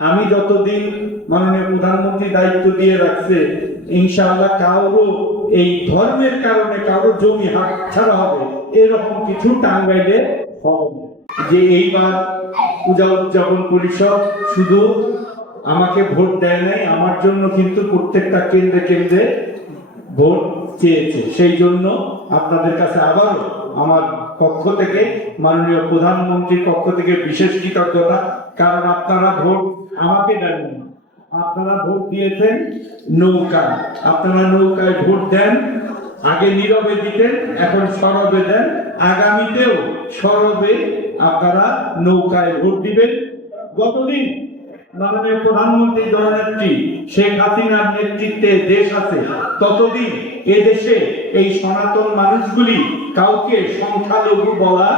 আমি যতদিন মাননীয় প্রধানমন্ত্রী দায়িত্ব দিয়ে রাখছে, ইনশাআল্লাহ কারো এই ধর্মের কারণে কারো জমি হাতছাড়া হবে এরকম কিছু টাঙ্গাইলে হবে না। যে এইবার পূজা উদযাপন পরিষদ শুধু আমাকে ভোট দেয় নাই, আমার জন্য কিন্তু প্রত্যেকটা কেন্দ্রে কেন্দ্রে ভোট চেয়েছে। সেই জন্য আপনাদের কাছে আবারও আমার পক্ষ থেকে, মাননীয় প্রধানমন্ত্রীর পক্ষ থেকে বিশেষ কৃতজ্ঞতা। কারণ আপনারা ভোট আমাকে দেন, আপনারা ভোট দিয়েছেন নৌকায়। আপনারা নৌকায় ভোট দেন, আগে নীরবে দিতেন, এখন সরবে দেন। আগামীতেও সরবে আপনারা নৌকায় ভোট দিবেন। গতদিন মাননীয় প্রধানমন্ত্রী জননেত্রী শেখ হাসিনার নেতৃত্বে দেশ আছে, ততদিন এদেশে এই সনাতন মানুষগুলি কাউকে সংখ্যালঘু বলা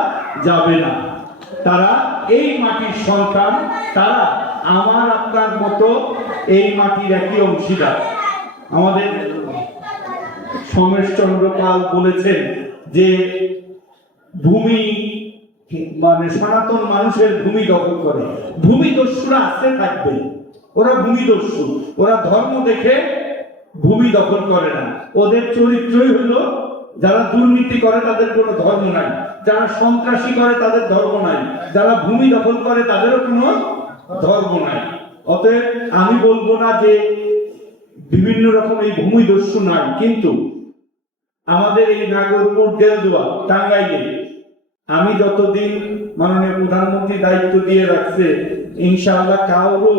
যাবে না। তারা এই মাটির সন্তান, তারা আমার আপনার মতো এই মাটির একই অংশীদার। আমাদের সমেশচন্দ্র পাল বলেছেন যে ভূমি মানে সনাতন মানুষের ভূমি দখল করে। ভূমিদস্যুরা আসতে থাকবে, ওরা ভূমিদস্যু, ওরা ধর্ম দেখে ভূমি দখল করে না। ওদের চরিত্রই হলো যারা দুর্নীতি করে তাদের কোনো ধর্ম নাই, যারা সন্ত্রাসী করে তাদের ধর্ম নাই, যারা ভূমি দখল করে তাদেরও কোনো ধর্ম নাই। অতএব আমি বলবো না যে বিভিন্ন রকম এই ভূমিদস্যু নাই, কিন্তু আমাদের এই নাগরপুর দেলদুয়া টাঙ্গাইলে আমি যতদিন মাননীয় প্রধানমন্ত্রী দায়িত্ব দিয়ে রাখছে, ইনশাআল্লাহ কারো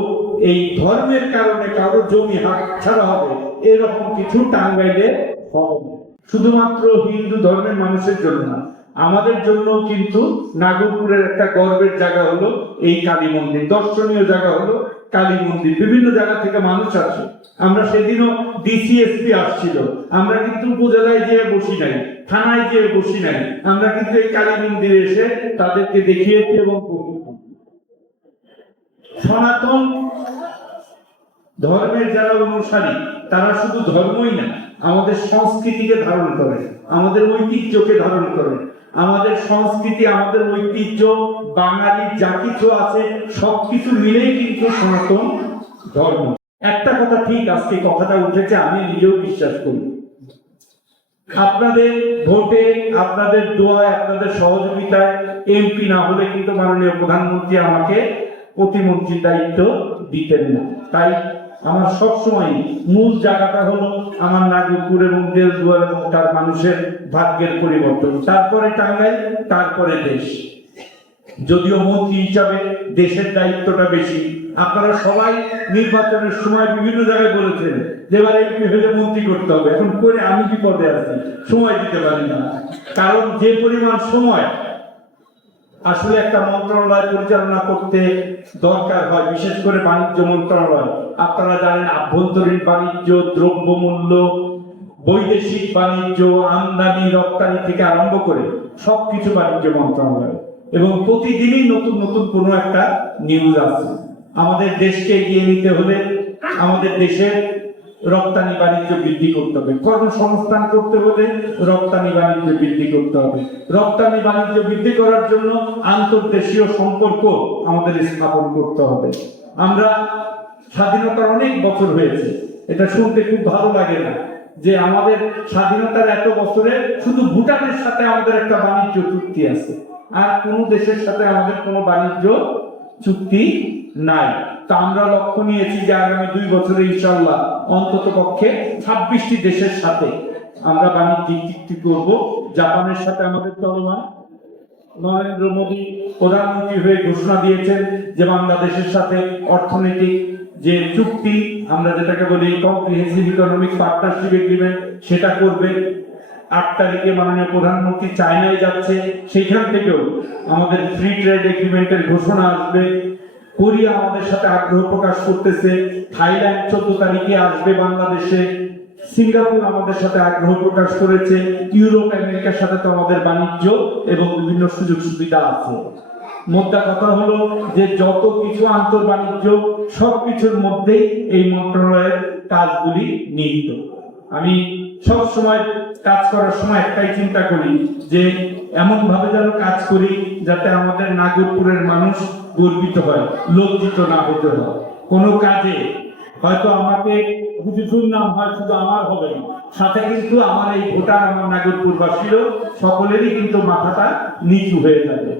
এই ধর্মের কারণে কারো জমি হাতছাড়া হবে এরকম কিছু টাঙ্গাইলে হবে না। শুধুমাত্র হিন্দু ধর্মের মানুষের জন্য না, আমাদের জন্য কিন্তু নাগরপুরের একটা গর্বের জায়গা হলো এই কালী মন্দির, দর্শনীয় জায়গা হলো কালী মন্দির। বিভিন্ন জায়গা থেকে মানুষ আসে। আমরা সেদিনও ডিসিএসপি আসছিল, আমরা কিন্তু উপজেলায় যেয়ে বসি নাই, থানায় যেয়ে বসি নাই, আমরা কিন্তু এই কালী মন্দিরে এসে তাদেরকে দেখিয়েছি। এবং সনাতন ধর্মের যারা অনুসারী তারা শুধু ধর্মই না, আমাদের সংস্কৃতিকে ধারণ করে, আমাদের ঐতিহ্যকে ধারণ করে। আমাদের সংস্কৃতি, আমাদের ঐতিহ্য, বাঙালি যা কিছু আছে সবকিছু মিলেই কিন্তু সনাতন ধর্ম। একটা কথা ঠিক, আজকে কথাটা উঠেছে, আমি নিজেও বিশ্বাস করি, আপনাদের ভোটে, আপনাদের দোয়ায়, আপনাদের সহযোগিতায় এমপি না হলে কিন্তু মাননীয় প্রধানমন্ত্রী আমাকে প্রতিমন্ত্রীর দায়িত্ব দিতেন না। তাই আমার সবসময় মূল জায়গাটা হলো আমার নাগরপুর এবং দেলদুয়া এবং তার মানুষের ভাগ্যের পরিবর্তন, তারপরে টাঙ্গাইল, তারপরে দেশ। যদিও মন্ত্রী হিসাবে দেশের দায়িত্বটা বেশি। আপনারা সবাই নির্বাচনের সময় বিভিন্ন জায়গায় বলেছেন যে এবার এমপি হলে মন্ত্রী করতে হবে। এখন করে আমি বিপদে আছি, সময় দিতে পারি না। কারণ যে পরিমাণ সময় আসলে একটা মন্ত্রণালয় পরিচালনা করতে দরকার হয়, বিশেষ করে বাণিজ্য মন্ত্রণালয়, আপনারা জানেন আভ্যন্তরীণ বাণিজ্য, দ্রব্যমূল্য, বৈদেশিক বাণিজ্য, আমদানি রপ্তানি থেকে আরম্ভ করে সবকিছু বাণিজ্য মন্ত্রণালয়, এবং প্রতিদিনই নতুন নতুন কোনো একটা নিউজ আছে। আমাদের দেশকে এগিয়ে নিতে হলে আমাদের দেশের রপ্তানি বাণিজ্য বৃদ্ধি করতে হবে, কর্মসংস্থান করতে হলে রপ্তানি বাণিজ্য বৃদ্ধি করতে হবে। রপ্তানি বাণিজ্য বৃদ্ধি করার জন্য আন্তর্দেশীয় সম্পর্ক আমাদের স্থাপন করতে হবে। আমরা স্বাধীনতার অনেক বছর হয়েছে, এটা শুনতে খুব ভালো লাগে না যে আমাদের স্বাধীনতার এত বছরে শুধু ভুটানের সাথে আমাদের একটা বাণিজ্য চুক্তি আছে, আর কোন দেশের সাথে আমাদের কোনো বাণিজ্য চুক্তি নাই। তা আমরা লক্ষ্য নিয়েছি যে আগামী 2 বছরে ইনশাআল্লাহ অন্তত পক্ষে 26টি দেশের সাথে আমরা বাণিজ্যিক চুক্তি করব। জাপানের সাথে আমাদের চলমান, নরেন্দ্র মোদী প্রধানমন্ত্রী হয়ে ঘোষণা দিয়েছেন যে বাংলাদেশের সাথে অর্থনৈতিক যে চুক্তি, আমরা যেটাকে বলি কম্প্রিহেন্সিভ ইকোনমিক পার্টনারশিপ এগ্রিমেন্ট, সেটা করবে। 8 তারিখে মাননীয় প্রধানমন্ত্রী চায়নায় যাচ্ছে, সেখান থেকেও আমাদের ফ্রি ট্রেড এগ্রিমেন্টের ঘোষণা আসবে। কোরিয়া আমাদের সাথে আগ্রহ প্রকাশ করতেছে, থাইল্যান্ড 14 তারিখে আসবে বাংলাদেশে, সিঙ্গাপুর আমাদের সাথে আগ্রহ প্রকাশ করেছে, ইউরোপ আমেরিকার সাথে তো আমাদের বাণিজ্য এবং বিভিন্ন সুযোগ সুবিধা আছে। মোদ্দা কথা হলো যে যত কিছু আন্তর্বাণিজ্য সবকিছুর মধ্যেই এই মন্ত্রণালয়ের কাজগুলি নিহিত। আমি সব সময় কাজ করার সময় একটাই চিন্তা করি যে এমন ভাবে যেন কাজ করি যাতে আমাদের নাগরপুরের মানুষ গর্বিত হয়, লজ্জিত না হতে হয়। কোনো কাজে হয়তো আমাকে হুজুর নাম হয় শুধু আমার হবে না, সাথে কিন্তু আমার এই ভোটার, আমার নাগরপুরবাসীরও সকলেরই কিন্তু মাথাটা নিচু হয়ে যাবে।